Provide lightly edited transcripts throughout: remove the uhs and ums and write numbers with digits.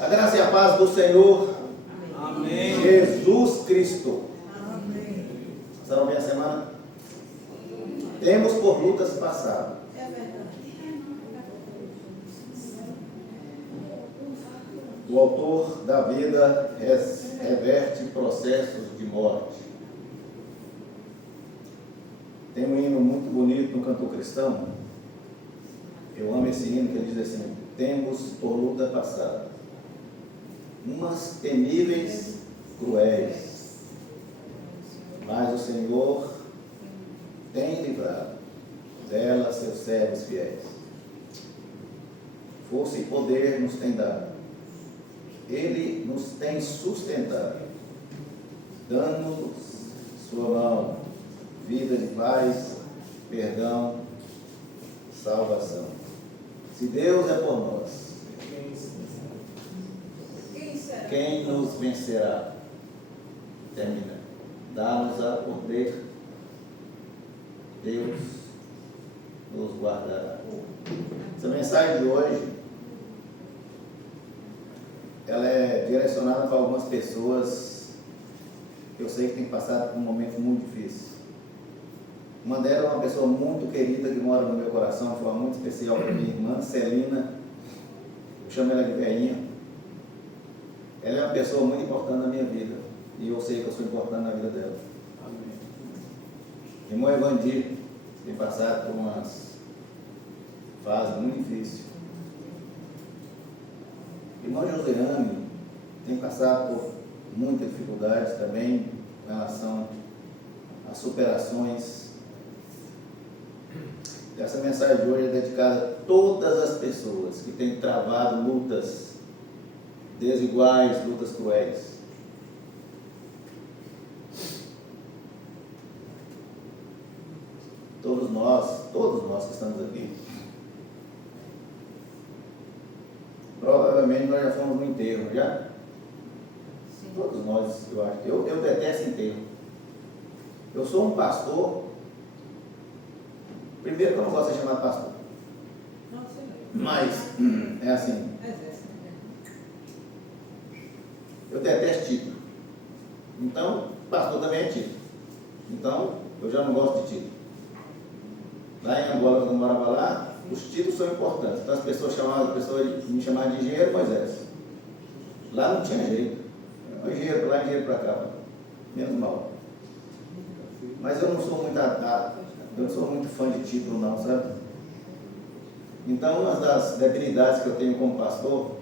A graça e a paz do Senhor Amém. Jesus Cristo. Amém. Passaram bem a semana? Temos por lutas passadas. É verdade. O autor da vida reverte processos de morte. Tem um hino muito bonito no cantor cristão. Eu amo esse hino que ele diz assim: temos por luta passada umas temíveis, cruéis, mas o Senhor tem livrado delas seus servos fiéis. Força e poder nos tem dado, Ele nos tem sustentado, dando-nos sua mão, vida de paz, perdão, salvação. Se Deus é por nós, quem nos vencerá? Termina. Dá-nos a poder, Deus nos guardará. Essa mensagem de hoje, ela é direcionada para algumas pessoas que eu sei que tem passado por um momento muito difícil. Uma delas é uma pessoa muito querida que mora no meu coração, foi muito especial para minha irmã, Celina. Eu chamo ela de Veinha. Ela é uma pessoa muito importante na minha vida, e eu sei que eu sou importante na vida dela. Amém. Irmão Evandir tem passado por umas fases muito difíceis. Irmão Josiane tem passado por muitas dificuldades também em relação às superações. Essa mensagem de hoje é dedicada a todas as pessoas que têm travado lutas desiguais, lutas cruéis. Todos nós que estamos aqui, provavelmente nós já fomos no enterro, já? Sim. Todos nós, eu acho. Eu detesto enterro. Eu sou um pastor. Primeiro que eu não gosto de ser chamado pastor, Não sei. mas é assim. Exército. Eu detesto título. Então, pastor também é título. Então, eu já não gosto de título. Lá em Angola, quando eu morava lá, os títulos são importantes. Então, as pessoas me chamavam de engenheiro Moisés. Lá não tinha jeito. Engenheiro para lá, engenheiro para cá. Menos mal. Mas eu não sou muito fã de título, não, sabe? Então, uma das debilidades que eu tenho como pastor,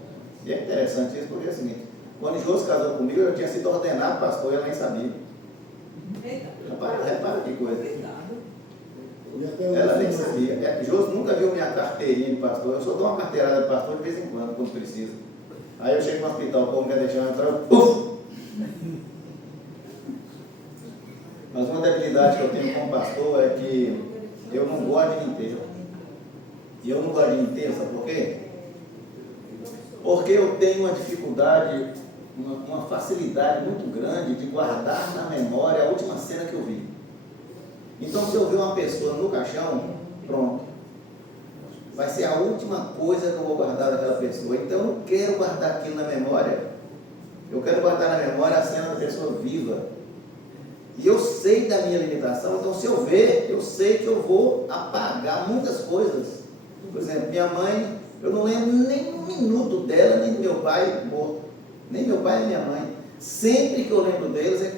e é interessante isso, porque é o seguinte: quando Jô casou comigo, eu tinha sido ordenado pastor e ela nem sabia. Eita. Repara que coisa. Cuidado. Ela nem sabia. Jô nunca viu minha carteirinha de pastor. Eu só dou uma carteirada de pastor de vez em quando precisa. Aí eu chego no hospital, o povo quer deixar eu entrar, eu puf! Mas uma debilidade que eu tenho como pastor é que eu não gosto de enterro. E eu não gosto de enterro, sabe por quê? Porque eu tenho uma dificuldade, uma facilidade muito grande de guardar na memória a última cena que eu vi. Então, se eu ver uma pessoa no caixão, pronto. Vai ser a última coisa que eu vou guardar daquela pessoa. Então, eu não quero guardar aquilo na memória. Eu quero guardar na memória a cena da pessoa viva. E eu sei da minha limitação, então se eu ver, eu sei que eu vou apagar muitas coisas. Por exemplo, minha mãe, eu não lembro nem um minuto dela, nem do meu pai morto. Nem meu pai, nem minha mãe. Sempre que eu lembro deles, é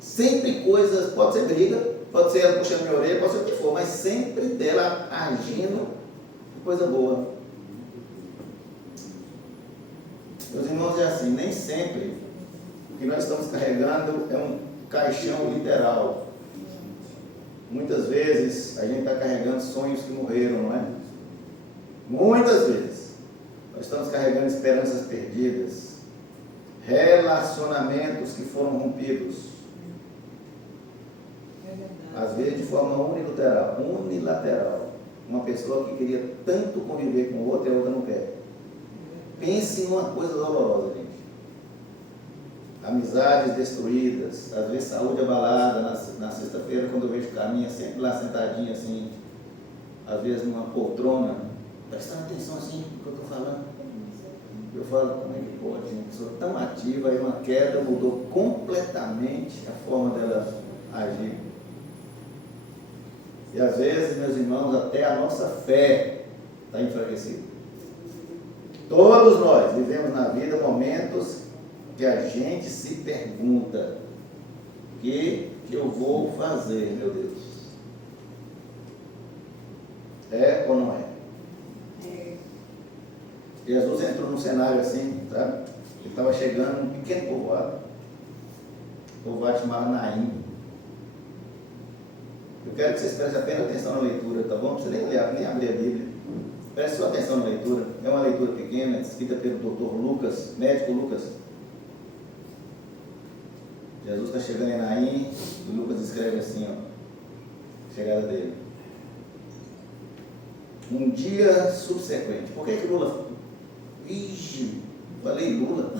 sempre coisas, pode ser briga, pode ser ela puxando minha orelha, pode ser o que for, mas sempre dela agindo coisa boa. Meus irmãos, é assim, nem sempre o que nós estamos carregando é um caixão literal. Muitas vezes a gente está carregando sonhos que morreram, não é? Muitas vezes nós estamos carregando esperanças perdidas, relacionamentos que foram rompidos, às vezes de forma unilateral. Uma pessoa que queria tanto conviver com o outro e a outra não quer. Pense numa coisa dolorosa, gente. Amizades destruídas, às vezes saúde abalada. Na sexta-feira, quando eu vejo Caminha sempre lá sentadinha assim, às vezes numa poltrona, prestando atenção assim no que eu estou falando. Eu falo, como é que pode? Uma pessoa tão ativa, aí uma queda mudou completamente a forma dela agir. E às vezes, meus irmãos, até a nossa fé está enfraquecida. Todos nós vivemos na vida momentos que a gente se pergunta: o que eu vou fazer, meu Deus? É ou não é? Jesus entrou num cenário assim, sabe? Ele estava chegando num pequeno povoado chamado Naim. Eu quero que vocês prestem apenas atenção na leitura, tá bom? Não precisa nem abrir a Bíblia. Preste sua atenção na leitura. É uma leitura pequena, escrita pelo Dr. Lucas, médico Lucas. Jesus está chegando em Naim e Lucas escreve assim, ó, a chegada dele. Um dia subsequente. Por que Lula? Ixi, falei Lula.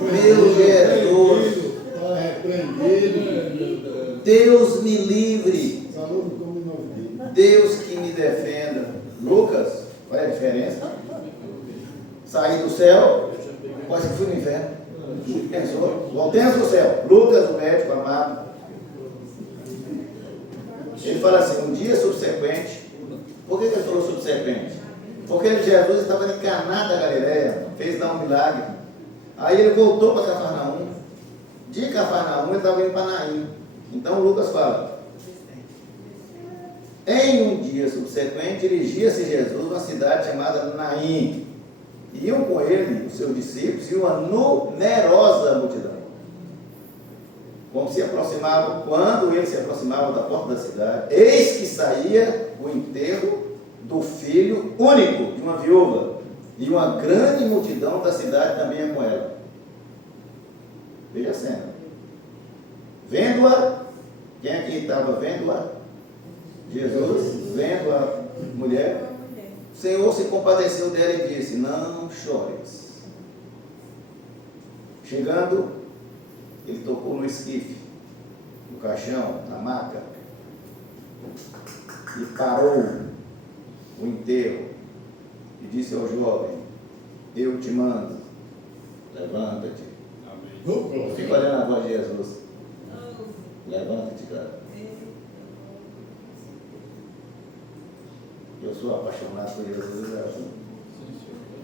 Meu Jesus. Está repreendido. Deus me livre. Saúde como novidade. Deus que me defenda. Lucas, olha a diferença. Saí do céu, quase fui no inferno. Pensou? Voltemos do céu. Lucas, o médico amado. Ele fala assim, um dia subsequente. Por que ele falou subsequente? Porque Jesus estava em Caná da Galileia, fez dar um milagre. Aí ele voltou para Cafarnaum. De Cafarnaum ele estava indo para Naim. Então Lucas fala: em um dia subsequente dirigia-se Jesus a uma cidade chamada Naim. Iam com ele os seus discípulos e uma numerosa multidão. Quando ele se aproximava da porta da cidade, eis que saía o enterro do filho único de uma viúva, e uma grande multidão da cidade também ia com ela. Veja a cena. Vendo-a, quem aqui estava vendo-a? Jesus, vendo a mulher, o Senhor se compadeceu dela e disse: não chores. Chegando, ele tocou no esquife, no caixão, na maca, e parou o enterro e disse ao jovem: eu te mando, levanta-te. Fica olhando a voz de Jesus. Levanta-te, cara. Eu sou apaixonado por Jesus.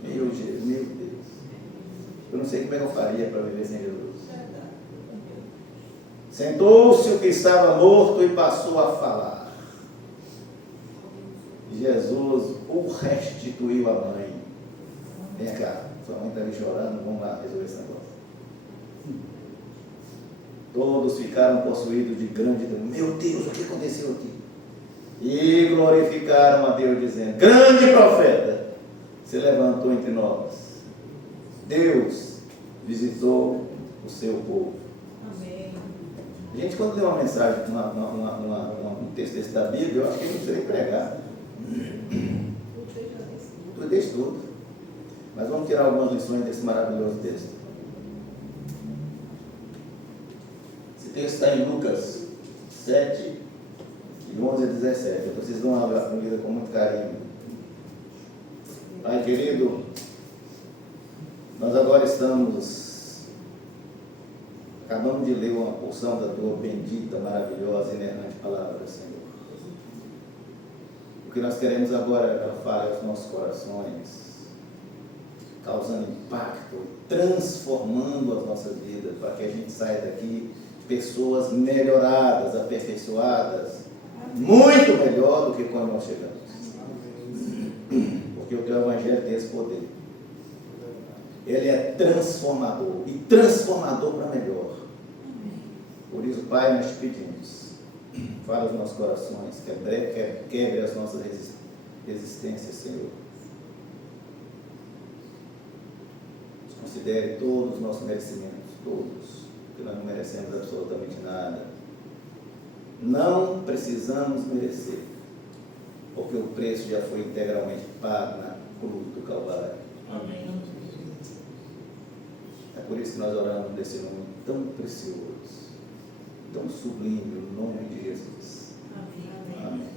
Meu Deus. Eu não sei como é que eu faria para viver sem Jesus. Sentou-se o que estava morto e passou a falar. Jesus o restituiu à mãe. Vem cá, sua mãe está ali chorando, vamos lá resolver esse negócio. Todos ficaram possuídos de grande temor. Meu Deus, o que aconteceu aqui? E glorificaram a Deus, dizendo: grande profeta se levantou entre nós. Deus visitou o seu povo. Amém. Gente, quando lê uma mensagem, um texto desse da Bíblia, eu acho que a gente precisa pregar. Tudo deixa tudo. Mas vamos tirar algumas lições desse maravilhoso texto. Esse texto está em Lucas 7, de 11 a 17. Vocês vão abrir a vida com muito carinho. Pai querido, nós agora acabamos de ler uma porção da tua bendita, maravilhosa e inerrante palavra, Senhor. O que nós queremos agora é que ela fale aos nossos corações, causando impacto, transformando as nossas vidas, para que a gente saia daqui pessoas melhoradas, aperfeiçoadas, muito melhor do que quando nós chegamos. Porque o teu evangelho tem esse poder. Ele é transformador, e transformador para melhor. Por isso, Pai, nós te pedimos, fala aos nossos corações, quebre as nossas resistências, Senhor. Nos considere todos os nossos merecimentos, todos, porque nós não merecemos absolutamente nada. Não precisamos merecer, porque o preço já foi integralmente pago na cruz do Calvário. Amém. É por isso que nós oramos nesse nome tão precioso, tão sublime, o nome de Jesus. Amém. Amém.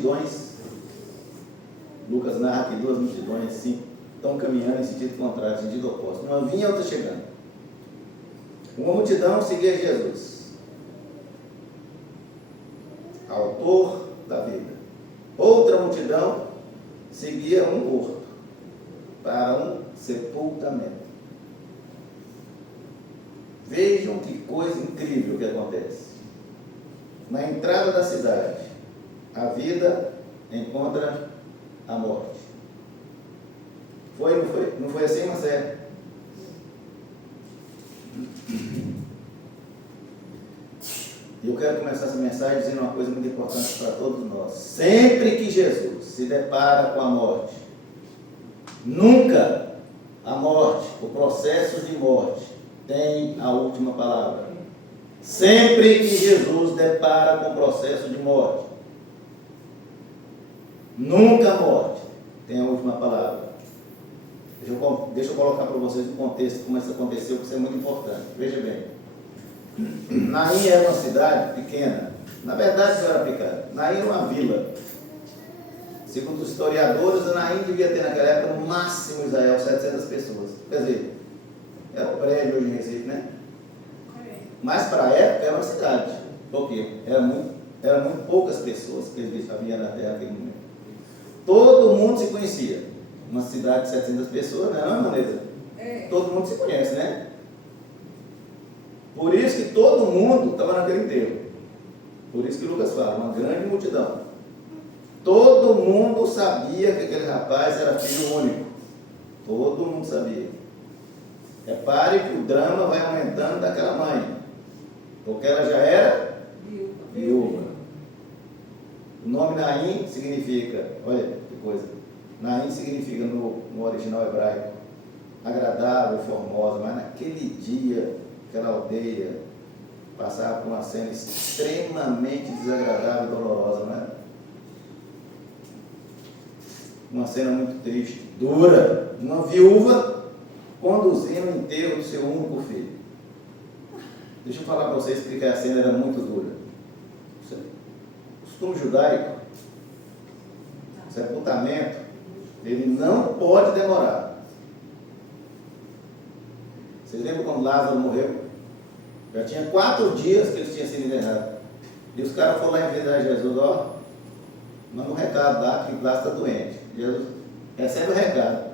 multidões. Lucas narra que duas multidões, sim, estão caminhando em sentido contrário, em sentido oposto. Uma vinha e outra chegando. Uma multidão seguia Jesus, autor da vida. Outra multidão seguia um morto para um sepultamento. Vejam que coisa incrível que acontece. Na entrada da cidade, a vida encontra a morte. Foi, não foi? Não foi assim, Marcelo? E eu quero começar essa mensagem dizendo uma coisa muito importante para todos nós. Sempre que Jesus se depara com a morte, nunca a morte, o processo de morte, tem a última palavra. Sempre que Jesus depara com o processo de morte, nunca a morte tem a última palavra. Deixa eu colocar para vocês o contexto, como isso aconteceu, porque isso é muito importante. Veja bem. Naim era uma cidade pequena. Na verdade, não era pequena. Naim era uma vila. Segundo os historiadores, Naim devia ter naquela época, no máximo, Israel, 700 pessoas. Quer dizer, era um prédio hoje em Recife, né? Mas para a época era uma cidade. Por quê? Eram muito poucas pessoas que haviam na terra naquele momento. Todo mundo se conhecia. Uma cidade de 700 pessoas, não é uma maneira? Todo mundo se conhece, né? Por isso que todo mundo estava naquele enterro. Por isso que Lucas fala, uma grande multidão. Todo mundo sabia que aquele rapaz era filho único. Todo mundo sabia. Repare que o drama vai aumentando daquela mãe, porque ela já era viúva. O nome Naim significa, olha que coisa, Naim significa no original hebraico, agradável, formosa, mas naquele dia, aquela aldeia passava por uma cena extremamente desagradável e dolorosa, não é? Uma cena muito triste, dura, uma viúva conduzindo o enterro do seu único filho. Deixa eu falar para vocês porque a cena era muito dura. O costume judaico, o sepultamento, ele não pode demorar. Vocês lembram quando Lázaro morreu? Já tinha 4 dias que ele tinha sido enterrado. E os caras foram lá enviar Jesus, ó, manda um recado lá que Lázaro está doente. Jesus recebe o recado.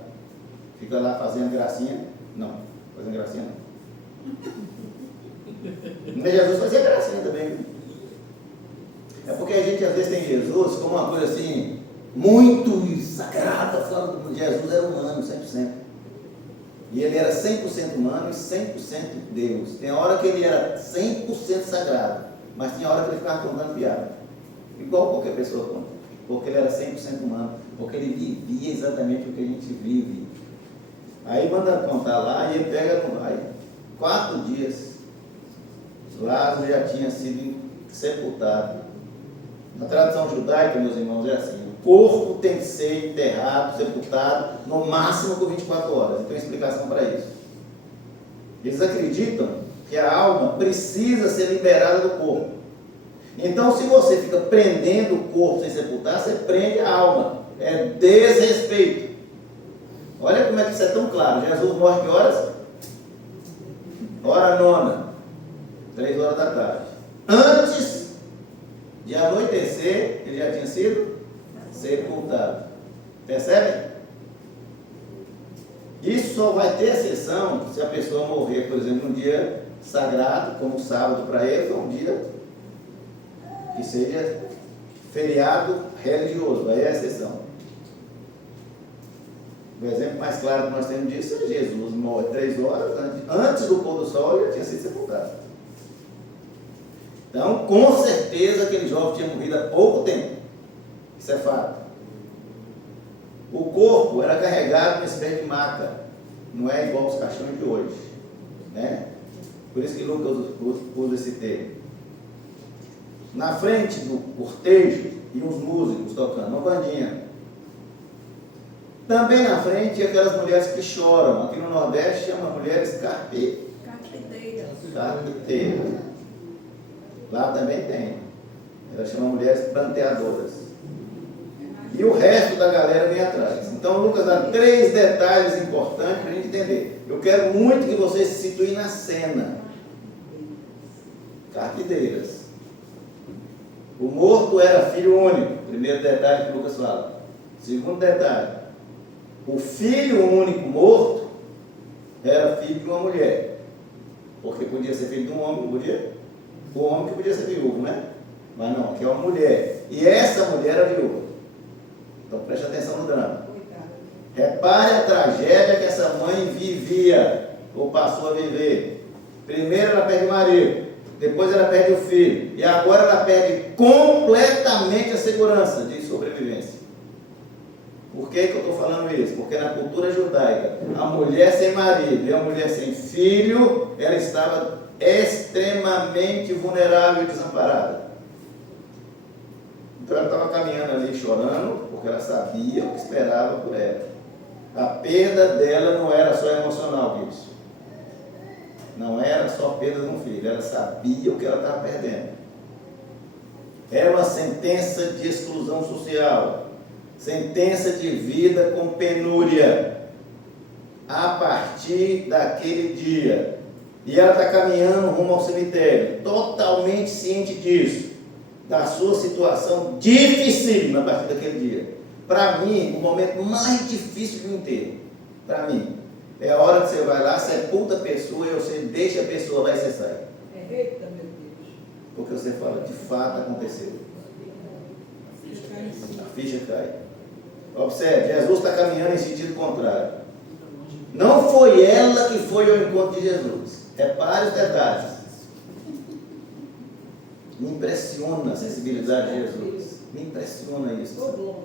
Fica lá fazendo gracinha. Não, fazendo gracinha não. Mas Jesus fazia gracinha também. É porque a gente às vezes tem Jesus como uma coisa assim, muito sagrada, fora do mundo. Jesus era humano, 100%. E ele era 100% humano e 100% Deus. Tem hora que ele era 100% sagrado, mas tinha hora que ele ficava contando piada. Igual qualquer pessoa conta. Porque ele era 100% humano, porque ele vivia exatamente o que a gente vive. Aí manda contar lá e ele pega no vai. 4 dias, Lázaro já tinha sido sepultado. Na tradição judaica, meus irmãos, é assim: o corpo tem que ser enterrado, sepultado, no máximo por 24 horas. Então, tem explicação para isso. Eles acreditam que a alma precisa ser liberada do corpo. Então, se você fica prendendo o corpo sem sepultar, você prende a alma. É desrespeito. Olha como é que isso é tão claro. Jesus morre que horas? Hora nona, 3 horas da tarde. Antes de anoitecer, ele já tinha sido sepultado. Percebem? Isso só vai ter exceção se a pessoa morrer, por exemplo, num dia sagrado, como o sábado para ele, ou um dia que seja feriado religioso. Aí é a exceção. O exemplo mais claro que nós temos disso é Jesus morre 3 horas antes do pôr do sol, ele já tinha sido sepultado. Então, com certeza, aquele jovem tinha morrido há pouco tempo. Isso é fato. O corpo era carregado nesse espécie de maca. Não é igual aos caixões de hoje, né? Por isso que Lucas usa esse termo. Na frente do cortejo e os músicos tocando, uma bandinha. Também na frente, aquelas mulheres que choram. Aqui no Nordeste chama mulheres carpinteiras. Lá também tem. Ela chama mulheres planteadoras. E o resto da galera vem atrás. Então Lucas dá 3 detalhes importantes para a gente entender. Eu quero muito que vocês se situem na cena. Carpideiras. O morto era filho único. Primeiro detalhe que Lucas fala. Segundo detalhe. O filho único morto era filho de uma mulher. Porque podia ser filho de um homem, não podia? O homem que podia ser viúvo, né? Mas não, que é uma mulher. E essa mulher era viúva. Então preste atenção no drama. Repare a tragédia que essa mãe vivia, ou passou a viver. Primeiro ela perde o marido, depois ela perde o filho, e agora ela perde completamente a segurança de sobrevivência. Por que eu estou falando isso? Porque na cultura judaica, a mulher sem marido e a mulher sem filho, ela estava extremamente vulnerável e desamparada. Então ela estava caminhando ali chorando, porque ela sabia o que esperava por ela. A perda dela não era só emocional, isso. Não era só a perda de um filho, ela sabia o que ela estava perdendo. Era uma sentença de exclusão social, sentença de vida com penúria, a partir daquele dia. E ela está caminhando rumo ao cemitério, totalmente ciente disso, da sua situação difícil a partir daquele dia. Para mim, o momento mais difícil do enterro, para mim, é a hora que você vai lá, sepulta a pessoa e você deixa a pessoa lá e você sai. Eita, meu Deus. Porque você fala, de fato aconteceu. A ficha cai. Observe, Jesus está caminhando em sentido contrário. Não foi ela que foi ao encontro de Jesus. Repare os detalhes. Me impressiona a sensibilidade de Jesus. Me impressiona isso.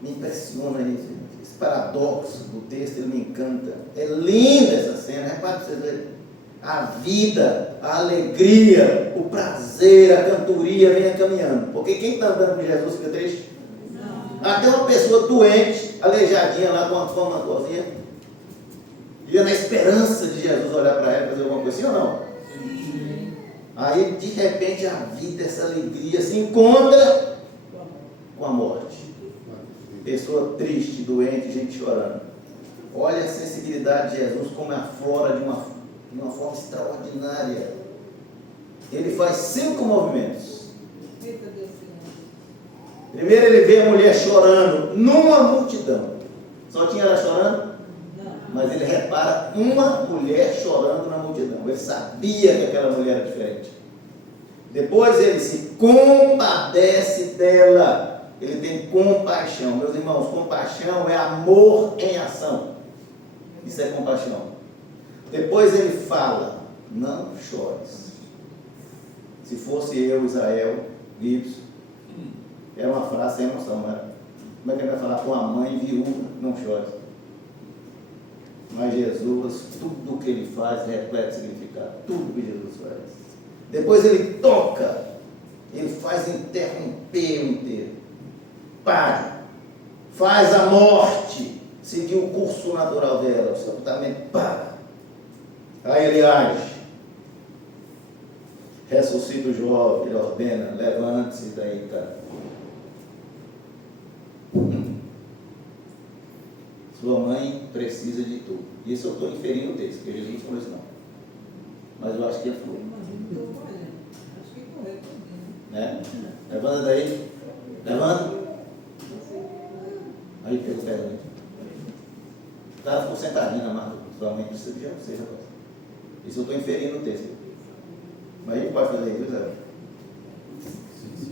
Me impressiona isso. Esse paradoxo do texto, ele me encanta. É linda essa cena. Repare para vocês verem. A vida, a alegria, o prazer, a cantoria vem caminhando. Porque quem está andando com Jesus fica triste? Não. Até uma pessoa doente, aleijadinha lá com uma cozinha, ia na esperança de Jesus olhar para ela e fazer alguma coisa assim ou não? Sim. Aí de repente a vida, essa alegria se encontra com a morte. Pessoa triste, doente, gente chorando. Olha a sensibilidade de Jesus como aflora de uma forma extraordinária. Ele faz 5 movimentos. Primeiro ele vê a mulher chorando numa multidão. Só tinha ela chorando? Mas ele repara uma mulher chorando na multidão. Ele sabia que aquela mulher era diferente. Depois ele se compadece dela. Ele tem compaixão. Meus irmãos, compaixão é amor em ação. Isso é compaixão. Depois ele fala, não chores. Se fosse eu, Israel, vivos, era uma frase sem emoção, não era? Como é que ele vai falar com a mãe viúva, não chores? Mas Jesus, tudo que ele faz é repleto de significado. Tudo que Jesus faz. Depois ele toca, ele faz interromper o inteiro. Pare, faz a morte seguir o curso natural dela, o sepultamento para. Aí ele age, ressuscita o jovem, ele ordena, levante-se daí, cara. Sua mãe precisa de tudo. Isso eu estou inferindo o texto, porque Jesus falou isso não. Mas eu acho que ele falou. Né? Levanta daí, levanta. Aí pegou o pé dele. O cara ficou sentadinho na mata. Sua mãe precisa de você, rapaz. Isso eu estou inferindo o texto. Mas a gente pode fazer isso, Zé?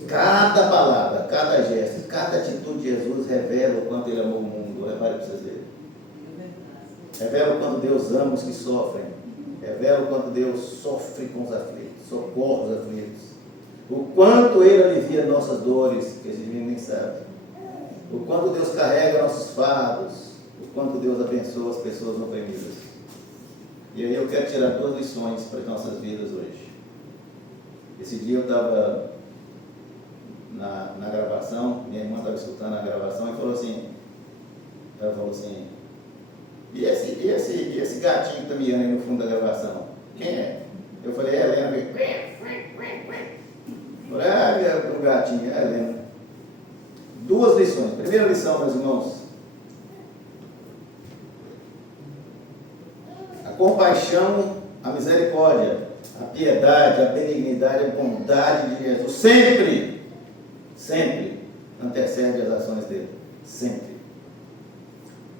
Cada palavra, cada gesto, cada atitude de Jesus revela o quanto ele amou o mundo. Repare para vocês verem. Revela o quanto Deus ama os que sofrem. Revela o quanto Deus sofre com os aflitos, socorre os aflitos. O quanto ele alivia nossas dores, que a gente nem sabe. O quanto Deus carrega nossos fardos, o quanto Deus abençoa as pessoas oprimidas. E aí eu quero tirar 2 lições para as nossas vidas hoje. Esse dia eu estava na gravação, minha irmã estava escutando a gravação e falou assim, ela falou assim, e esse gatinho que está miando aí no fundo da gravação? Quem é? Eu falei, é Helena. Eu falei, o gatinho, é Helena. duas lições. Primeira lição, meus irmãos, a compaixão, a misericórdia, a piedade, a benignidade, a bondade de Jesus sempre antecede as ações dele, sempre.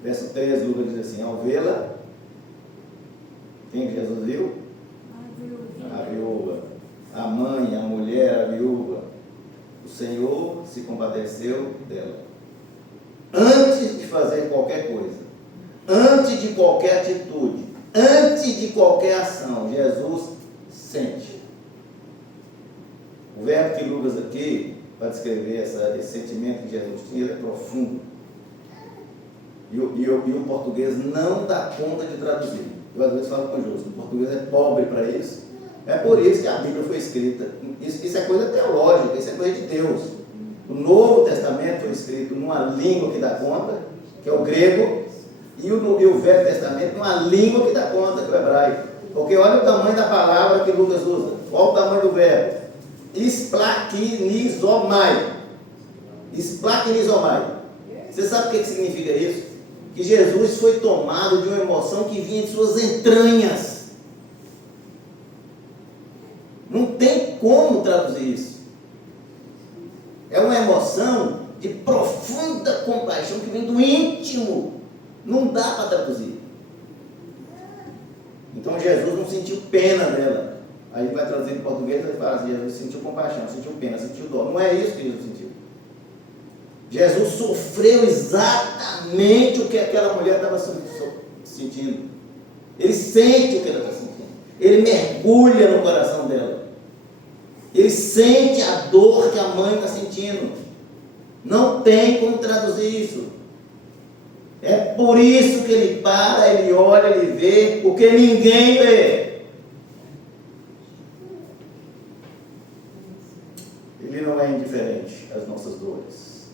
Verso 3, Lucas diz assim: ao vê-la, quem que Jesus viu? A viúva. A mãe, a mulher, a viúva. O Senhor se compadeceu dela. Antes de fazer qualquer coisa, antes de qualquer atitude, antes de qualquer ação, Jesus sente. O verbo que Lucas aqui, para descrever esse sentimento que Jesus tinha, ele é profundo. E o português não dá conta de traduzir. Eu às vezes falo com o Júlio, o português é pobre para isso. É por isso que a Bíblia foi escrita. Isso é coisa teológica, isso é coisa de Deus. O Novo Testamento foi escrito numa língua que dá conta, que é o grego, e o Velho Testamento numa língua que dá conta, que é o hebraico. Porque olha o tamanho da palavra que Lucas usa. Olha o tamanho do verbo. Esplaquinizomai. Esplaquinizomai. Você sabe o que significa isso? Que Jesus foi tomado de uma emoção que vinha de suas entranhas. Não tem como traduzir isso. É uma emoção de profunda compaixão que vem do íntimo. Não dá para traduzir. Então Jesus não sentiu pena dela. Aí vai traduzir em português e fala assim: Jesus sentiu compaixão, sentiu pena, sentiu dó. Não é isso que Jesus sentiu. Jesus sofreu exatamente o que aquela mulher estava sentindo. Ele sente o que ela está sentindo. Ele mergulha no coração dela. Ele sente a dor que a mãe está sentindo. Não tem como traduzir isso. É por isso que ele para, ele olha, ele vê o que ninguém vê. Ele não é indiferente às nossas dores.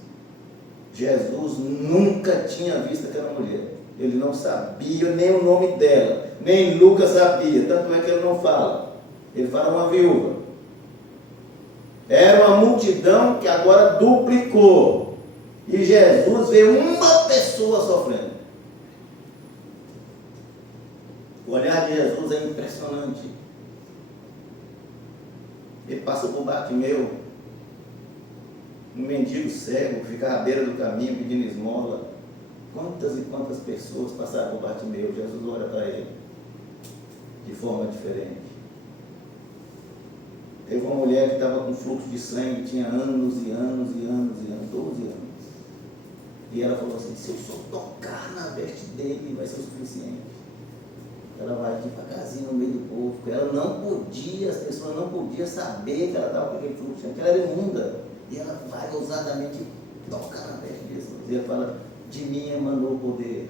Jesus nunca tinha visto aquela mulher. Ele não sabia nem o nome dela, nem Lucas sabia, tanto é que ele não fala. Ele fala uma viúva. Era uma multidão que agora duplicou. E Jesus vê uma pessoa sofrendo. O olhar de Jesus é impressionante. Ele passa por Bartimeu, um mendigo cego que ficava à beira do caminho pedindo esmola. Quantas e quantas pessoas passaram por Bartimeu? Jesus olha para ele de forma diferente. Teve uma mulher que estava com fluxo de sangue, tinha anos e anos e anos e anos, 12 anos. E ela falou assim: se eu só tocar na veste dele, vai ser o suficiente. Ela vai devagarzinho no meio do povo, porque ela não podia, as pessoas não podiam saber que ela estava com aquele fluxo de sangue, que ela era imunda. E ela vai ousadamente tocar na veste de Jesus. E ela fala: de mim emanou o poder.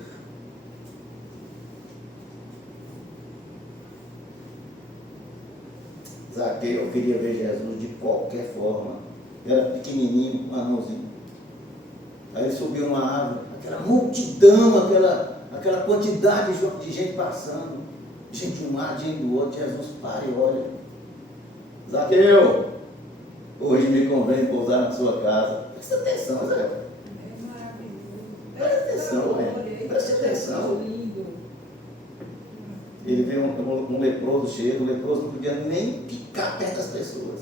Zaqueu queria ver Jesus de qualquer forma. Era pequenininho, um anãozinho. Aí ele subiu numa árvore, aquela multidão, aquela quantidade de gente passando. Gente de um lado, gente do outro. Jesus para e olha: Zaqueu, hoje me convém pousar na sua casa. Presta atenção, Zé. Presta atenção, velho. Presta atenção. Ele vê um leproso chego, o leproso não podia nem ficar perto das pessoas.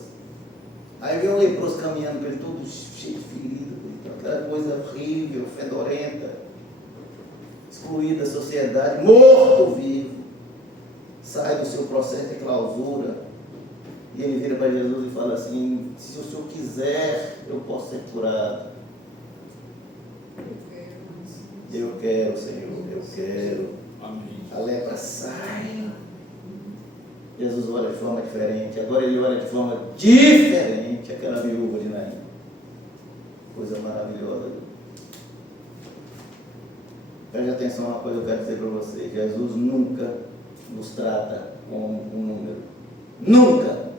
Aí vê um leproso caminhando por ele, todo cheio de ferida, aquela coisa horrível, fedorenta, excluído da sociedade, morto vivo. Sai do seu processo de clausura. E ele vira para Jesus e fala assim: se o Senhor quiser, eu posso ser curado. Eu quero, Senhor, eu quero. Amém. A lepra sai. Jesus olha de forma diferente. Agora ele olha de forma diferente aquela viúva de Naim. Coisa maravilhosa. Preste atenção a uma coisa que eu quero dizer para você. Jesus nunca nos trata como um número. Nunca.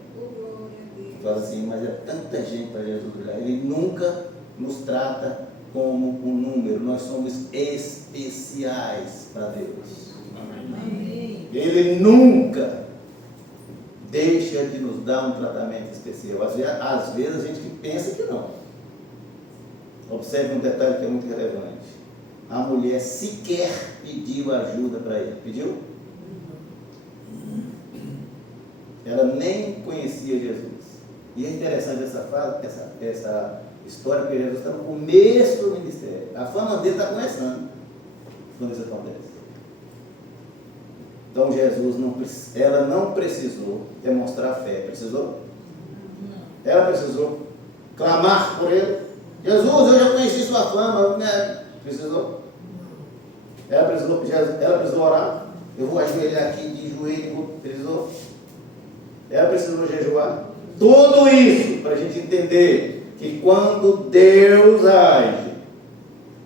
Fala assim: mas é tanta gente para Jesus olhar. Ele nunca nos trata como um número. Nós somos especiais para Deus. Amém. Ele nunca deixa de nos dar um tratamento especial. Às vezes a gente que pensa que não. Observe um detalhe que é muito relevante. A mulher sequer pediu ajuda para ele. Pediu? Ela nem conhecia Jesus. E é interessante essa história, porque Jesus está no começo do ministério. A fama dele está começando quando isso acontece. Então ela não precisou demonstrar fé. Precisou? Ela precisou clamar por ele. Jesus, eu já conheci sua fama. Precisou? Ela precisou orar. Eu vou ajoelhar aqui de joelho. Precisou? Ela precisou jejuar. Tudo isso para a gente entender que quando Deus age,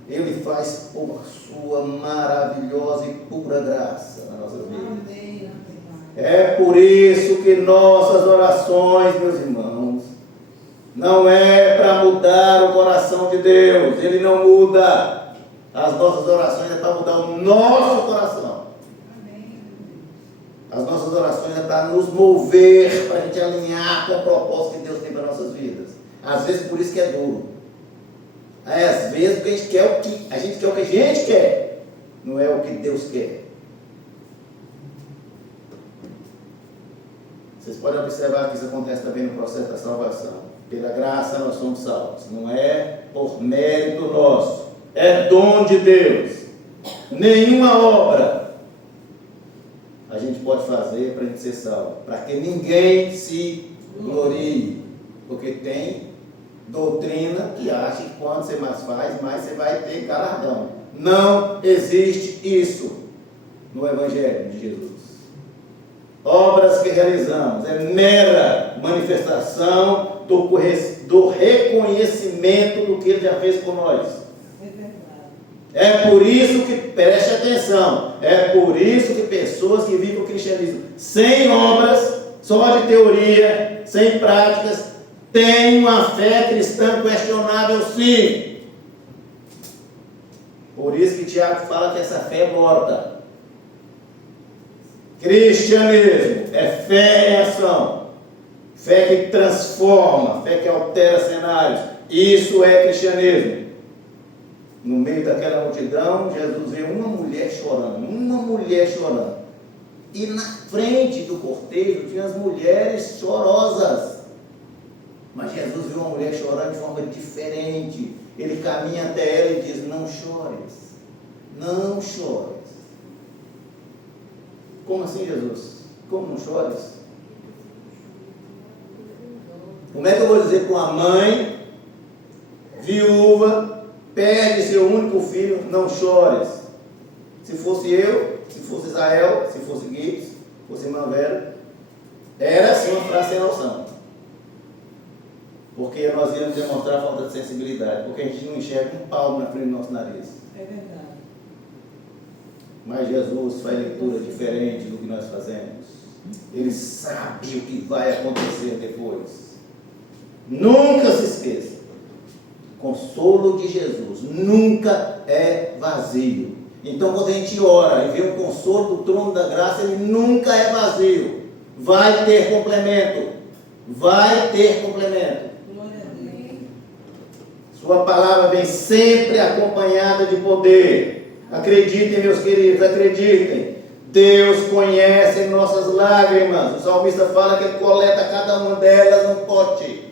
Ele faz por sua maravilhosa e pura graça na nossa vida. É por isso que nossas orações, meus irmãos, não é para mudar o coração de Deus. Ele não muda. As nossas orações é para mudar o nosso coração. As nossas orações é para nos mover, para a gente alinhar com o propósito que Deus tem para nossas vidas. Às vezes por isso que é duro. Às vezes porque a gente quer o que a gente quer, não é o que Deus quer. Vocês podem observar que isso acontece também no processo da salvação. Pela graça nós somos salvos. Não é por mérito nosso. É dom de Deus. Nenhuma obra a gente pode fazer para a gente ser salvo. Para que ninguém se glorie. Porque tem doutrina que acha que quando você mais faz, mais você vai ter galardão. Não existe isso no Evangelho de Jesus. Obras que realizamos é mera manifestação do reconhecimento do que Ele já fez por nós. É por isso que, preste atenção, é por isso que pessoas que vivem o cristianismo sem obras, só de teoria, sem práticas, têm uma fé cristã questionável, sim. Por isso que Tiago fala que essa fé é morta. Cristianismo é fé em ação, fé que transforma, fé que altera cenários. Isso é cristianismo. No meio daquela multidão, Jesus vê uma mulher chorando. E na frente do cortejo tinha as mulheres chorosas. Mas Jesus viu uma mulher chorando de forma diferente. Ele caminha até ela e diz: não chores, não chores. Como assim, Jesus? Como não chores? Como é que eu vou dizer para uma mãe viúva, perde seu único filho, não chores? Se fosse eu, se fosse Israel, se fosse Gibbs, se fosse irmã Vera, era assim uma frase sem noção. Porque nós íamos demonstrar falta de sensibilidade, porque a gente não enxerga um palmo na frente do nosso nariz. É verdade. Mas Jesus faz leitura diferente do que nós fazemos. Ele sabe o que vai acontecer depois. Nunca se esqueça: o consolo de Jesus nunca é vazio. Então, quando a gente ora e vê o consolo do trono da graça, ele nunca é vazio. Vai ter complemento. Vai ter complemento. Glória a Deus. Sua palavra vem sempre acompanhada de poder. Acreditem, meus queridos, acreditem. Deus conhece nossas lágrimas. O salmista fala que Ele coleta cada uma delas num pote.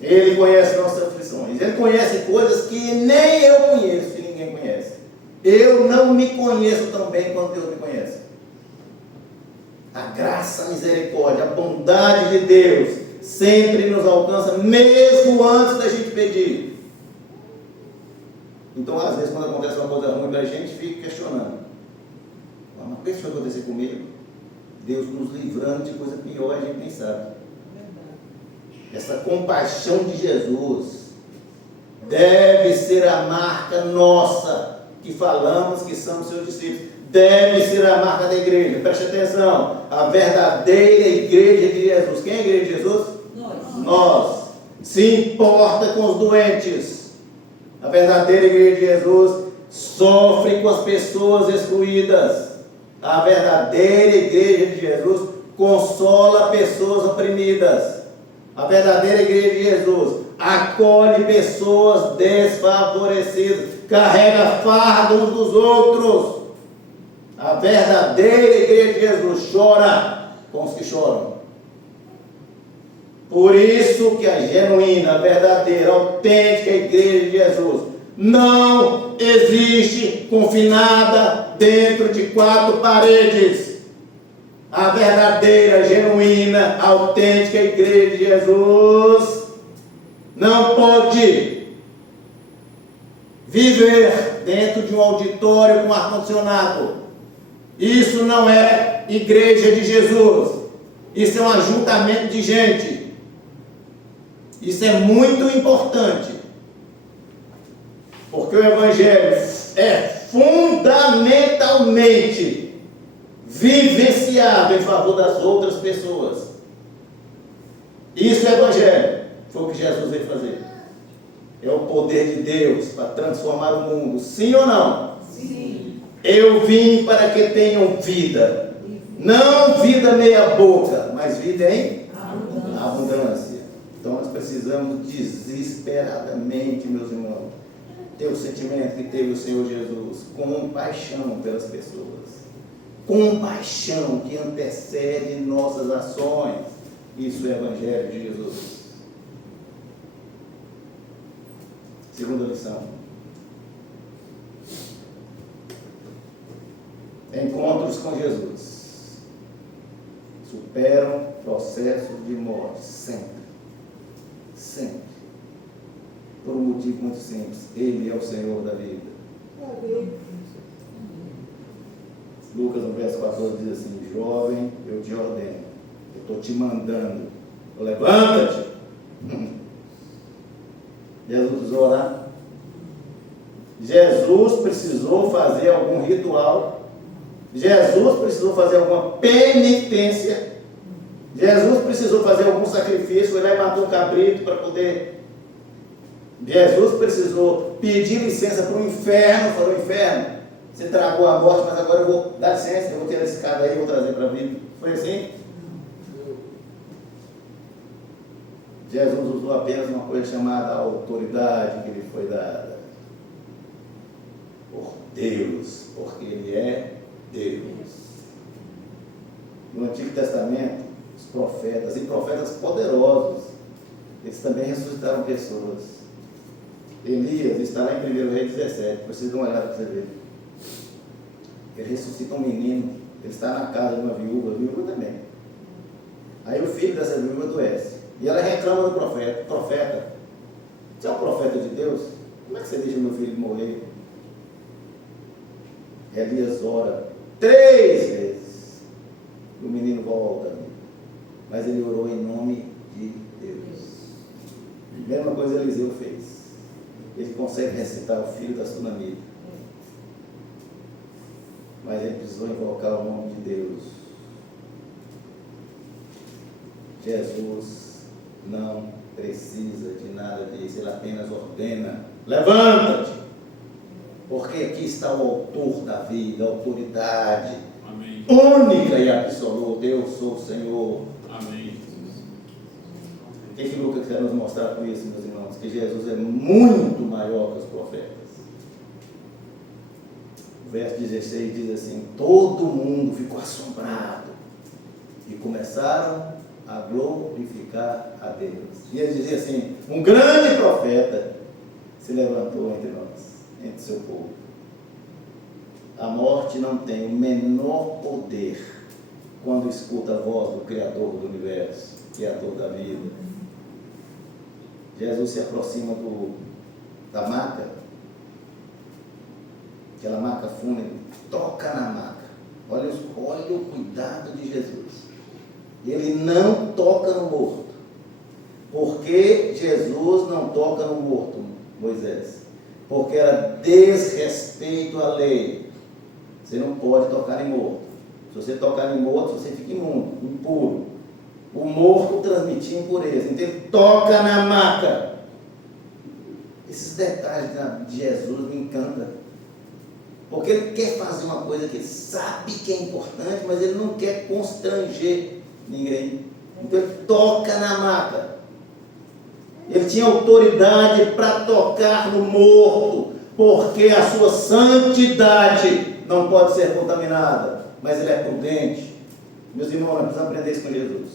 Ele conhece nossas aflições. Ele conhece coisas que nem eu conheço, que ninguém conhece. Eu não me conheço tão bem quanto Deus me conhece. A graça, a misericórdia, a bondade de Deus sempre nos alcança, mesmo antes da gente pedir. Então, às vezes, quando acontece uma coisa ruim para a gente, fica questionando: mas o que vai acontecer comigo? Deus nos livrando de coisa pior, a gente nem sabe. Essa compaixão de Jesus deve ser a marca nossa, que falamos que somos seus discípulos. Deve ser a marca da igreja. Preste atenção: a verdadeira igreja de Jesus. Quem é a igreja de Jesus? Nós. Se importa com os doentes. A verdadeira igreja de Jesus sofre com as pessoas excluídas. A verdadeira igreja de Jesus consola pessoas oprimidas. A verdadeira igreja de Jesus acolhe pessoas desfavorecidas, carrega fardo uns dos outros. A verdadeira igreja de Jesus chora com os que choram. Por isso que a genuína, a verdadeira, a autêntica igreja de Jesus não existe confinada dentro de 4 paredes. A verdadeira, genuína, autêntica igreja de Jesus não pode viver dentro de um auditório com ar-condicionado. Isso não é igreja de Jesus. Isso é um ajuntamento de gente. Isso é muito importante. Porque o Evangelho é fundamentalmente vivenciado em favor das outras pessoas. Isso é Evangelho. Foi o que Jesus veio fazer. É o poder de Deus para transformar o mundo. Sim ou não? Sim. Eu vim para que tenham vida. Não vida meia boca, mas vida em abundância. Então nós precisamos desesperadamente, meus irmãos, ter o sentimento que teve o Senhor Jesus, compaixão pelas pessoas. Compaixão que antecede nossas ações. Isso é o Evangelho de Jesus. Segunda lição. Encontros com Jesus superam processos de morte, sempre. Sempre. Por um motivo muito simples. Ele é o Senhor da vida. Lucas, no verso 14, diz assim: jovem, eu te ordeno, eu estou te mandando, levanta-te. Jesus precisou orar. Jesus precisou fazer algum ritual. Jesus precisou fazer alguma penitência. Jesus precisou fazer algum sacrifício. Foi lá e matou um cabrito para poder. Jesus precisou pedir licença para o inferno. Falou: inferno, você tragou a morte, mas agora eu vou dar licença, eu vou tirar esse cara aí e vou trazer para a vida. Foi assim? Jesus usou apenas uma coisa chamada autoridade que lhe foi dada por Deus, porque Ele é Deus. No Antigo Testamento, os profetas, e profetas poderosos, eles também ressuscitaram pessoas. Elias está lá em 1 Reis 17, vocês dão uma olhada para você ver. Ele ressuscita um menino, ele está na casa de uma viúva também. Aí o filho dessa viúva adoece. E ela reclama do profeta: profeta, você é um profeta de Deus? Como é que você deixa meu filho morrer? Elias ora 3 vezes. O menino volta. Mas ele orou em nome de Deus. A mesma coisa Eliseu fez. Ele consegue ressuscitar o filho da sunamita. Mas ele precisou invocar o nome de Deus. Jesus não precisa de nada disso, ele apenas ordena: levanta-te, porque aqui está o autor da vida, a autoridade. Amém. Única e absoluta. Eu sou o Senhor. Amém. O que Lucas quer nos mostrar com isso, meus irmãos? Que Jesus é muito maior que os profetas. O verso 16 diz assim: todo mundo ficou assombrado e começaram a glorificar a Deus. E ele dizia assim: um grande profeta se levantou entre nós, entre seu povo. A morte não tem o menor poder quando escuta a voz do Criador do universo, Criador da vida. Jesus se aproxima da maca, aquela maca fúnebre, toca na maca. Olha o cuidado de Jesus. Ele não toca no morto. Por que Jesus não toca no morto, Moisés? Porque era desrespeito à lei. Você não pode tocar em morto. Se você tocar em morto, você fica imundo, impuro. O morto transmitia impureza. Então ele toca na maca. Esses detalhes de Jesus me encantam. Porque ele quer fazer uma coisa que ele sabe que é importante, mas ele não quer constranger ninguém. Então ele toca na maca. Ele tinha autoridade para tocar no morto, porque a sua santidade não pode ser contaminada. Mas ele é prudente. Meus irmãos, nós precisamos aprender isso com Jesus.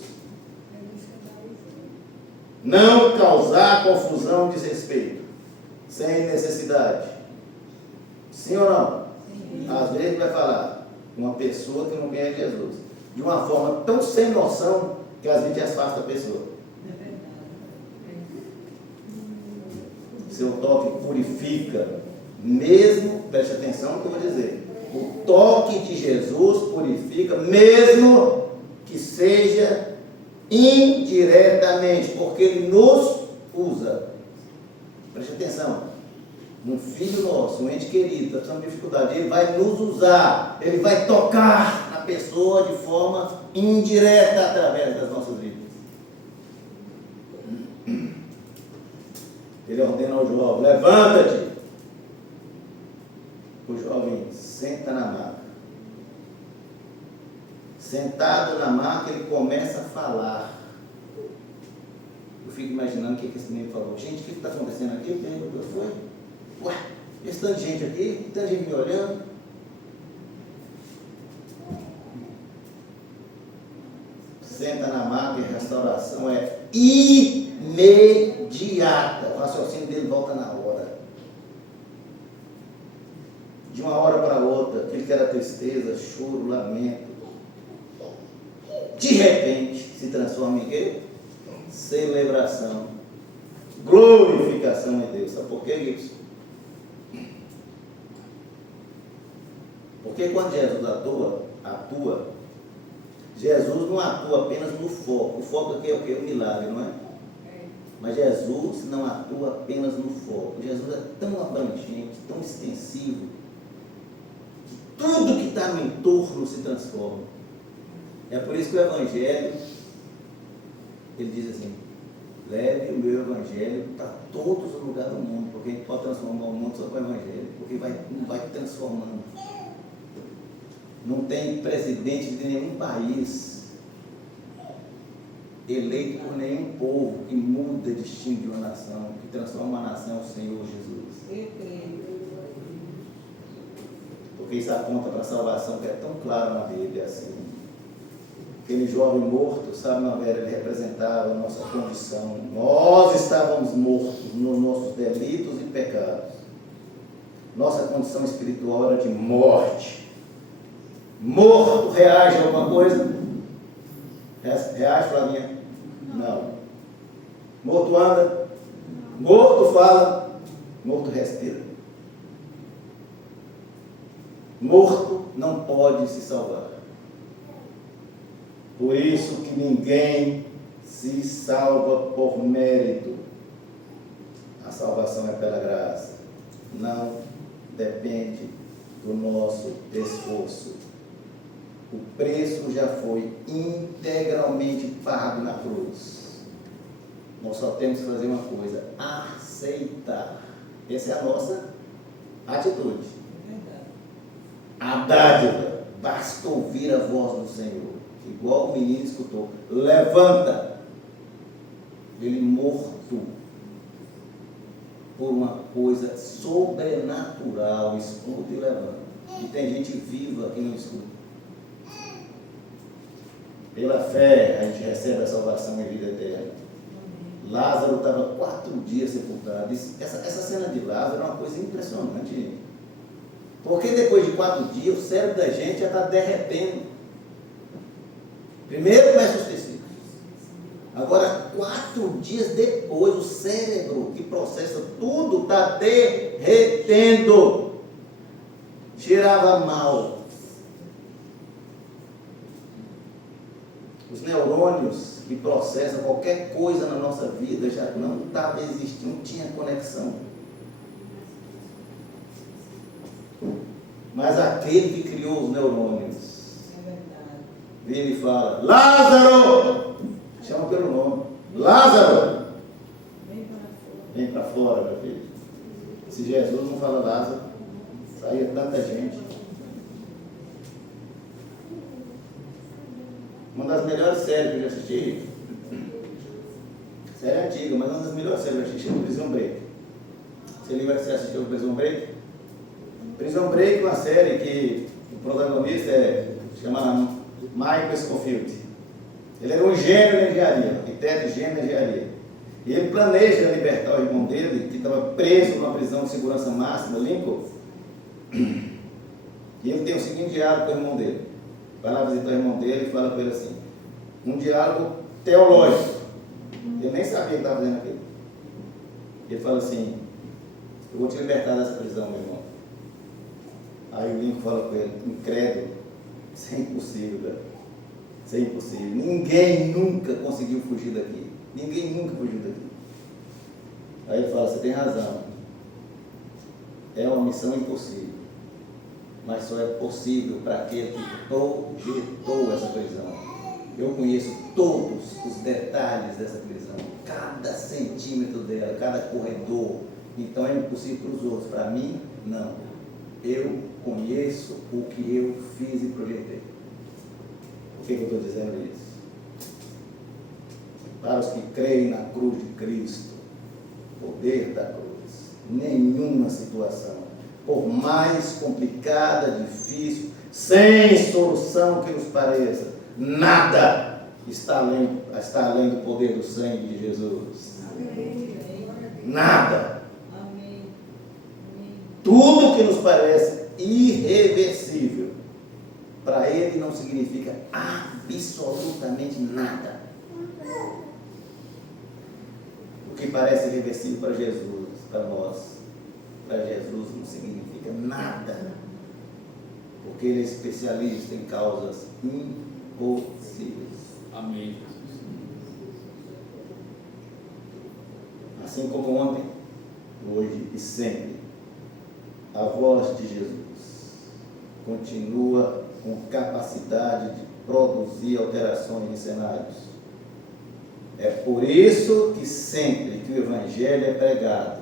Não causar confusão, desrespeito, sem necessidade. Sim ou não? Sim. Às vezes vai falar uma pessoa que não conhece Jesus de uma forma tão sem noção que às vezes afasta a pessoa. Seu toque purifica, mesmo, preste atenção no que eu vou dizer, o toque de Jesus purifica, mesmo que seja indiretamente, porque Ele nos usa. Preste atenção. Um filho nosso, um ente querido, está passando dificuldade, Ele vai nos usar, Ele vai tocar na pessoa de forma indireta através das nossas vidas. Ele ordena ao jovem: levanta-te. O jovem senta na maca. Sentado na maca, ele começa a falar. Eu fico imaginando o que esse menino falou. Gente, o que está acontecendo aqui? Eu fui. Ué, esse tanto de gente aqui, tanta gente me olhando. Senta na maca e a restauração é imediata. O raciocínio dele volta na hora. De uma hora para outra, aquilo que era tristeza, choro, lamento, de repente se transforma em quê? Celebração, glorificação em Deus. Sabe por quê, Gibson? Porque quando Jesus atua, Jesus não atua apenas no foco. O foco aqui é o quê? O milagre, não é? Mas Jesus não atua apenas no foco. Jesus é tão abrangente, tão extensivo, que tudo que está no entorno se transforma. É por isso que o Evangelho, ele diz assim: leve o meu Evangelho para todos os lugares do mundo, porque a gente pode transformar o mundo só com o Evangelho, porque vai transformando. Não tem presidente de nenhum país eleito por nenhum povo que muda o destino de uma nação, que transforma uma nação ao Senhor Jesus. Eu creio. Porque isso aponta para a salvação que é tão clara na Bíblia, assim. Aquele jovem morto, sabe, na verdade, ele representava a nossa condição. Nós estávamos mortos nos nossos delitos e pecados. Nossa condição espiritual era de morte. Morto reage a alguma coisa? Reage, Flavinha? Não. Morto anda? Morto fala? Morto respira. Morto não pode se salvar. Por isso que ninguém se salva por mérito. A salvação é pela graça. Não depende do nosso esforço. O preço já foi integralmente pago na cruz. Nós só temos que fazer uma coisa: aceitar. Essa é a nossa atitude. A dádiva. Basta ouvir a voz do Senhor. Igual o menino escutou: levanta. Ele morto por uma coisa sobrenatural, escuta e levanta. E tem gente viva que não escuta. Pela fé, a gente recebe a salvação e vida eterna. Lázaro estava 4 dias sepultado. Essa cena de Lázaro é uma coisa impressionante. Porque depois de 4 dias, o cérebro da gente já está derretendo. Primeiro começa os tecidos. Agora, 4 dias depois, o cérebro que processa tudo está derretendo. Cheirava mal. Os neurônios que processam qualquer coisa na nossa vida já não estava existindo, não tinha conexão. Mas aquele que criou os neurônios, vem e fala: Lázaro! Chama pelo nome. Lázaro! Vem para fora, meu filho. Se Jesus não fala Lázaro, saía tanta gente. Uma das melhores séries que eu já assisti. Série antiga, mas uma das melhores séries que eu assisti, chama Prison Break. Você assistiu Prison Break? Prison Break é uma série que o protagonista chama Michael Scofield. Ele era um gênio na engenharia, arquiteto e gênio na engenharia. E ele planeja libertar o irmão dele, que estava preso numa prisão de segurança máxima, Lincoln. E ele tem o seguinte diálogo com o irmão dele. Vai lá visitar o irmão dele e fala com ele assim, um diálogo teológico. Ele nem sabia que estava fazendo aquilo. Ele fala assim, eu vou te libertar dessa prisão, meu irmão. Aí o Lincoln fala com ele, incrédulo, isso é impossível, velho. Isso é impossível. Ninguém nunca conseguiu fugir daqui. Ninguém nunca fugiu daqui. Aí ele fala, você tem razão. É uma missão impossível. Mas só é possível para aquele que projetou essa prisão. Eu conheço todos os detalhes dessa prisão. Cada centímetro dela, cada corredor. Então é impossível para os outros. Para mim, não. Eu conheço o que eu fiz e projetei. Por que eu estou dizendo isso? Para os que creem na cruz de Cristo, poder da cruz, nenhuma situação, por mais complicada, difícil, sem solução que nos pareça, nada está além do poder do sangue de Jesus. Amém. Nada. Amém. Tudo que nos parece irreversível, para Ele não significa absolutamente nada. O que parece irreversível para Jesus, para nós, para Jesus não significa nada. Porque Ele é especialista em causas impossíveis. Amém. Assim como ontem, hoje e sempre, a voz de Jesus continua com capacidade de produzir alterações em cenários. É por isso que sempre que o Evangelho é pregado,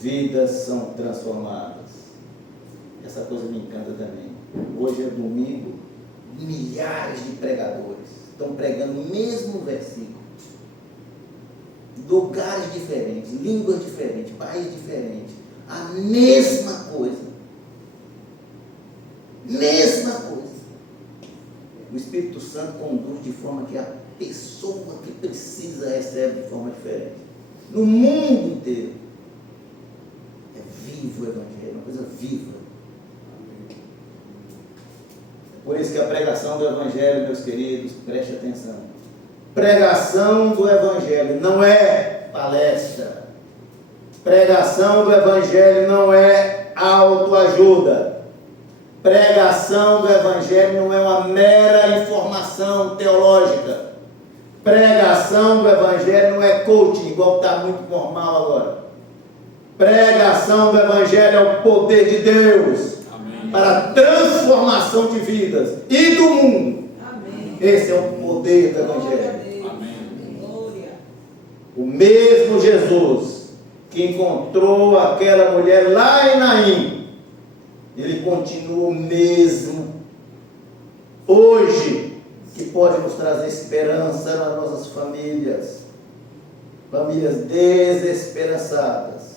vidas são transformadas. Essa coisa me encanta também. Hoje é domingo, milhares de pregadores estão pregando o mesmo versículo. Lugares diferentes, línguas diferentes, países diferentes. A mesma coisa. Mesma coisa. O Espírito Santo conduz de forma que a pessoa que precisa recebe de forma diferente. No mundo inteiro. É vivo o Evangelho, uma coisa viva. Por isso que a pregação do Evangelho, meus queridos, preste atenção. Pregação do Evangelho não é palestra. Pregação do Evangelho não é autoajuda. Pregação do Evangelho não é uma mera informação teológica. Pregação do Evangelho não é coaching, igual está muito normal agora. Pregação do Evangelho é o poder de Deus. Amém. Para a transformação de vidas e do mundo. Amém. Esse é o poder do Evangelho. Amém. Glória. O mesmo Jesus que encontrou aquela mulher lá em Naim, Ele continua o mesmo hoje, que pode nos trazer esperança nas nossas famílias, famílias desesperançadas.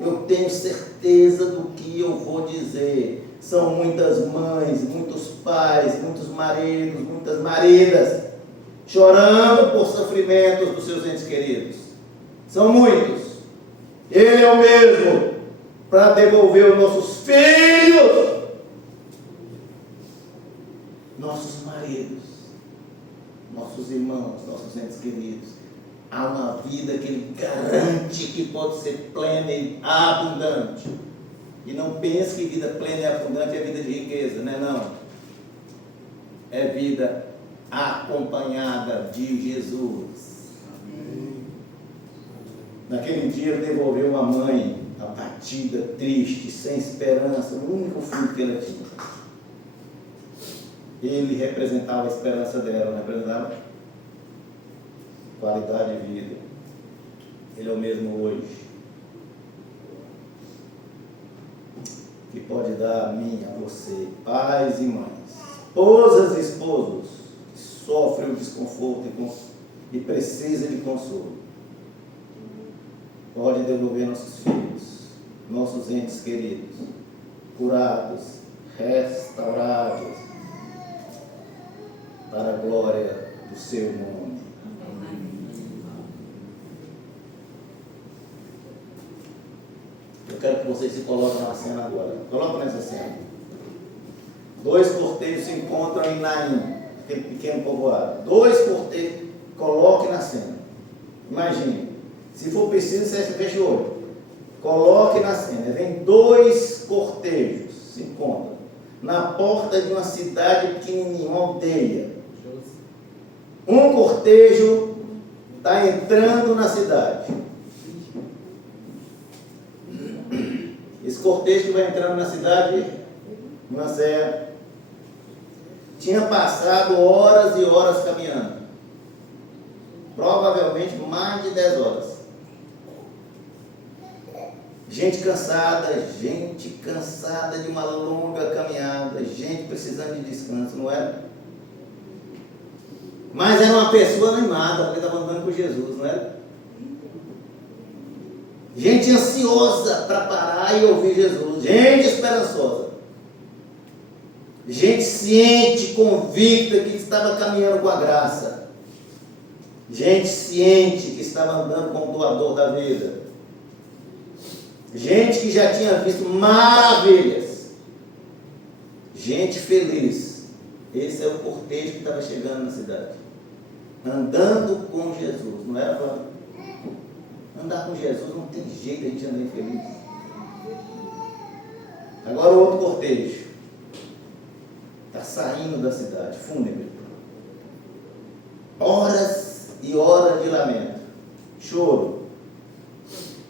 Eu tenho certeza do que eu vou dizer. São muitas mães, muitos pais, muitos maridos, muitas maridas, chorando por sofrimentos dos seus entes queridos. São muitos. Ele é o mesmo para devolver os nossos filhos, nossos maridos, nossos irmãos, nossos entes queridos, a uma vida que Ele garante que pode ser plena e abundante. E não pense que vida plena e abundante é vida de riqueza, não é não. É vida acompanhada de Jesus. Amém. Naquele dia Ele devolveu uma mãe abatida, triste, sem esperança, o único filho que ela tinha. Ele representava a esperança dela, não representava? Qualidade de vida. Ele é o mesmo hoje, que pode dar a mim, a você, pais e mães, esposas e esposos, que sofrem o desconforto e precisa de consolo. pode devolver nossos filhos, nossos entes queridos, curados, restaurados, para a glória do seu nome. Eu quero que vocês se coloquem na cena agora. Coloquem nessa cena. 2 cortejos se encontram em Naim, aquele pequeno povoado. 2 cortejos, coloque na cena. Imagine, se for preciso, você fecha o olho. Coloque na cena. Vem 2 cortejos, se encontram na porta de uma cidade pequenininha, uma aldeia. Um cortejo está entrando na cidade. Esse cortejo que vai entrando na cidade, uma serra, tinha passado horas e horas caminhando. Provavelmente mais de 10 horas. Gente cansada de uma longa caminhada, gente precisando de descanso, não era? Mas era uma pessoa animada, porque estava andando com Jesus, não era? Gente ansiosa para parar e ouvir Jesus, gente esperançosa, gente ciente, convicta que estava caminhando com a graça, gente ciente que estava andando com o doador da vida, gente que já tinha visto maravilhas, gente feliz. Esse é o cortejo que estava chegando na cidade, andando com Jesus, não era, Flávio? Andar com Jesus não tem jeito de a gente andar infeliz. Agora o outro cortejo está saindo da cidade, fúnebre. Horas e horas de lamento, choro,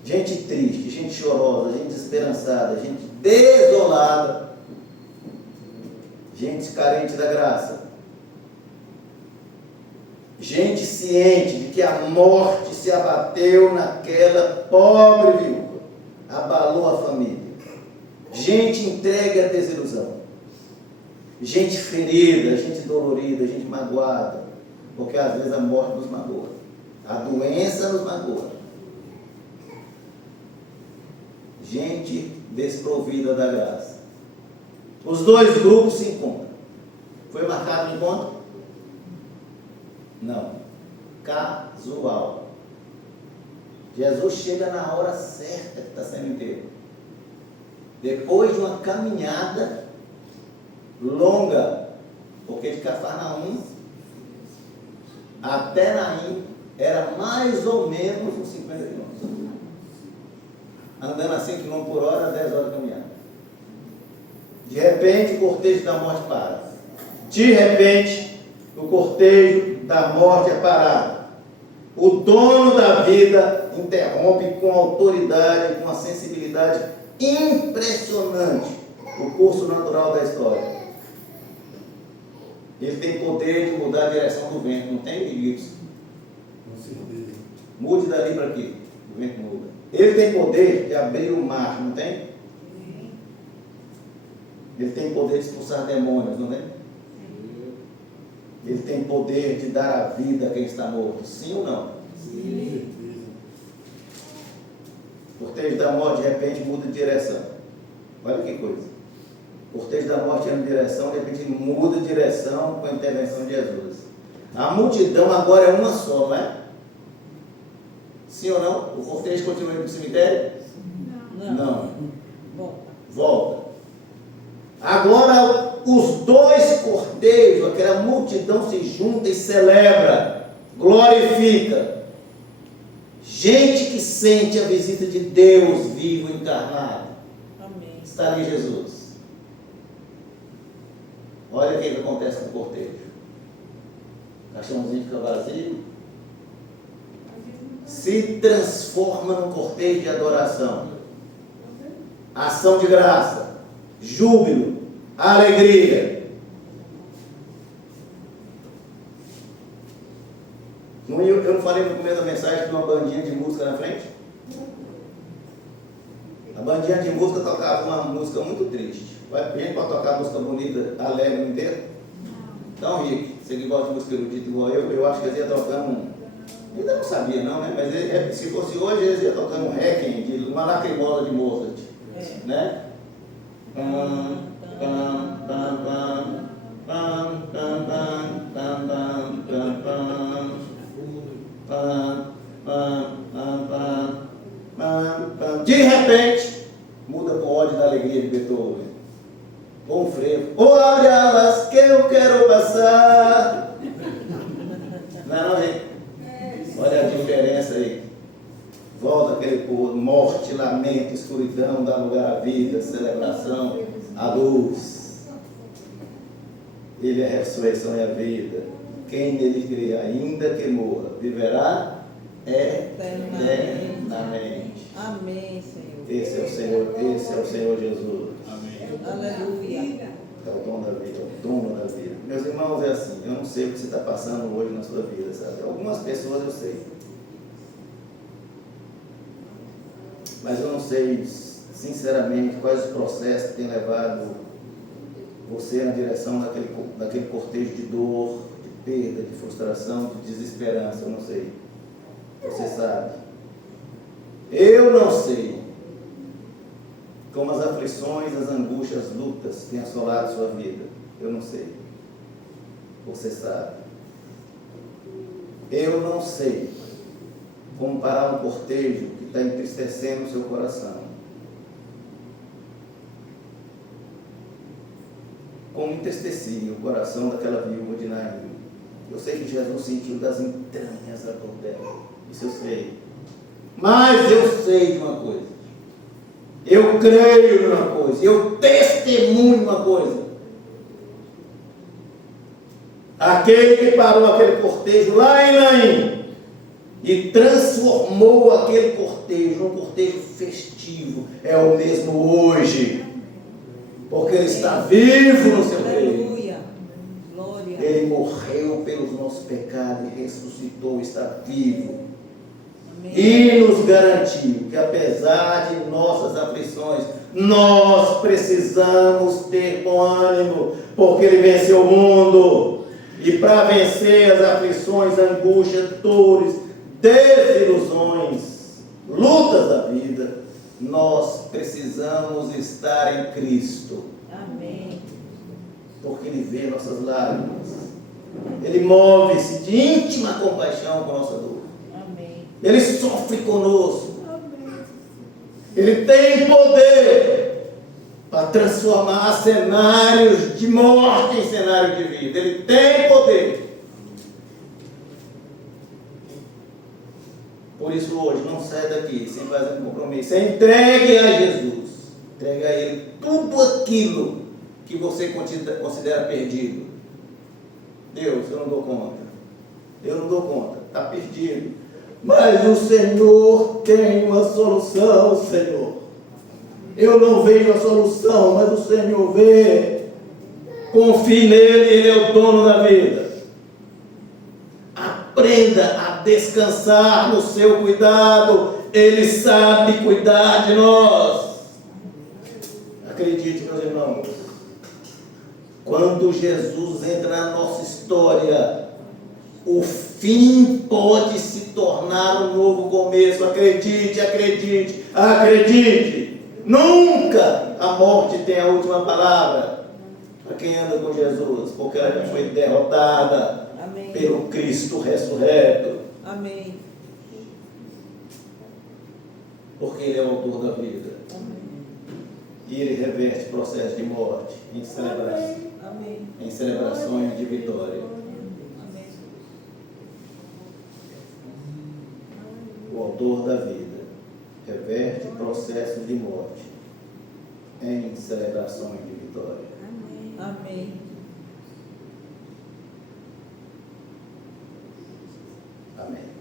gente triste, gente chorosa, gente desesperançada, gente desolada, gente carente da graça, gente ciente de que a morte se abateu naquela pobre viúva, abalou a família, gente entregue à desilusão, gente ferida, gente dolorida, gente magoada, porque às vezes a morte nos magoa, a doença nos magoa, gente desprovida da graça. Os 2 grupos se encontram. Foi marcado o encontro? Não. Casual. Jesus chega na hora certa que está sendo inteiro. Depois de uma caminhada longa, porque de Cafarnaum até Naim era mais ou menos uns 50 quilômetros. Andando a 100 km por hora, 10 horas de caminhada. De repente, o cortejo da morte para. De repente, o cortejo da morte é parado. O dono da vida interrompe com autoridade, com uma sensibilidade impressionante o curso natural da história. Ele tem poder de mudar a direção do vento, não tem, Gibson? Com certeza. Mude dali para aqui, o vento muda. Ele tem poder de abrir o mar, não tem? Ele tem poder de expulsar demônios, não tem? Ele tem poder de dar a vida a quem está morto, sim ou não? Sim. O cortejo da morte de repente muda de direção. Olha que coisa. O cortejo da morte ia em direção, de repente muda de direção com a intervenção de Jesus. A multidão agora é uma só, não é? Sim ou não? O cortejo continua indo para o cemitério? Não. Volta. Agora os 2 cortejos, aquela multidão se junta e celebra, glorifica. Gente que sente a visita de Deus vivo, encarnado. Amém. Está ali Jesus. Olha o que acontece com o cortejo. O caixãozinho fica vazio. Se transforma num cortejo de adoração. Ação de graça. Júbilo. Alegria. Eu não falei no começo da mensagem que tinha uma bandinha de música na frente? A bandinha de música tocava uma música muito triste. A gente pode tocar música bonita, alegre inteiro? Então, Rick, você que gosta de música erudita igual eu acho que eles iam tocando Ainda não sabia não, né? Mas se fosse hoje, eles iam tocando um Requiem, de uma lacrimosa de Mozart. Né? Pam, pam, pam, pam, pam, pam, pam, pam, pam, pam, pam, pam, pam, pam, pam, pam. De repente, muda para o ódio da alegria de Beethoven. Ou um frevo. Ou abre alas que eu quero passar. Não, gente. Olha a diferença aí. Volta aquele povo, morte, lamento, escuridão, dá lugar à vida, celebração, à luz. Ele é a ressurreição e a vida. Quem nele crê, ainda que morra, viverá eternamente. Amém, Senhor. Esse é o Senhor Jesus. Amém. Aleluia. É o dono da vida, é o dono da vida. Meus irmãos, é assim, eu não sei o que você está passando hoje na sua vida, sabe? Algumas pessoas eu sei. Mas eu não sei, sinceramente, quais os processos que têm levado você na direção daquele cortejo de dor, de perda, de frustração, de desesperança, eu não sei. Você sabe. Eu não sei como as aflições, as angústias, as lutas têm assolado sua vida. Eu não sei. Você sabe. Eu não sei como parar um cortejo que está entristecendo o seu coração. Como entristecia o coração daquela viúva de Naim. Eu sei que Jesus sentiu das entranhas a dor dela. Isso eu sei. Mas eu sei de uma coisa. Eu creio de uma coisa. Eu testemunho uma coisa. Aquele que parou aquele cortejo lá em Naim e transformou aquele cortejo num cortejo festivo, é o mesmo hoje, porque ele está vivo no seu reino. Aleluia. Glória. Ele morreu pelos nossos pecados e ressuscitou, está vivo. Amém. E nos garantiu que apesar de nossas aflições, nós precisamos ter bom ânimo, porque ele venceu o mundo. E para vencer as aflições, angústias, dores, desilusões, lutas da vida, nós precisamos estar em Cristo. Amém. Porque Ele vê nossas lágrimas. Ele move-se de íntima compaixão com a nossa dor. Amém. Ele sofre conosco. Ele tem poder para transformar cenários de morte em cenário de vida. Ele tem poder. Por isso hoje, não sai daqui sem fazer um compromisso. Entregue a Jesus. Entregue a Ele tudo aquilo que você considera perdido. Deus, eu não dou conta. Eu não dou conta. Está perdido. Mas o Senhor tem uma solução, Senhor. Eu não vejo a solução, mas o Senhor vê. Confie nele, Ele é o dono da vida. Aprenda a descansar no seu cuidado. Ele sabe cuidar de nós. Acredite, meus irmãos. Quando Jesus entra na nossa história, o fim pode se tornar um novo começo. Acredite, acredite, acredite. Nunca a morte tem a última palavra para quem anda com Jesus, porque ela já foi derrotada. Amém. Pelo Cristo ressurreto. Amém. Porque Ele é o autor da vida. Amém. E Ele reverte processo de morte em celebração, Amém. em celebrações de vitória. Amém. O autor da vida reverte processos de morte em celebrações de vitória. Amém. Amém.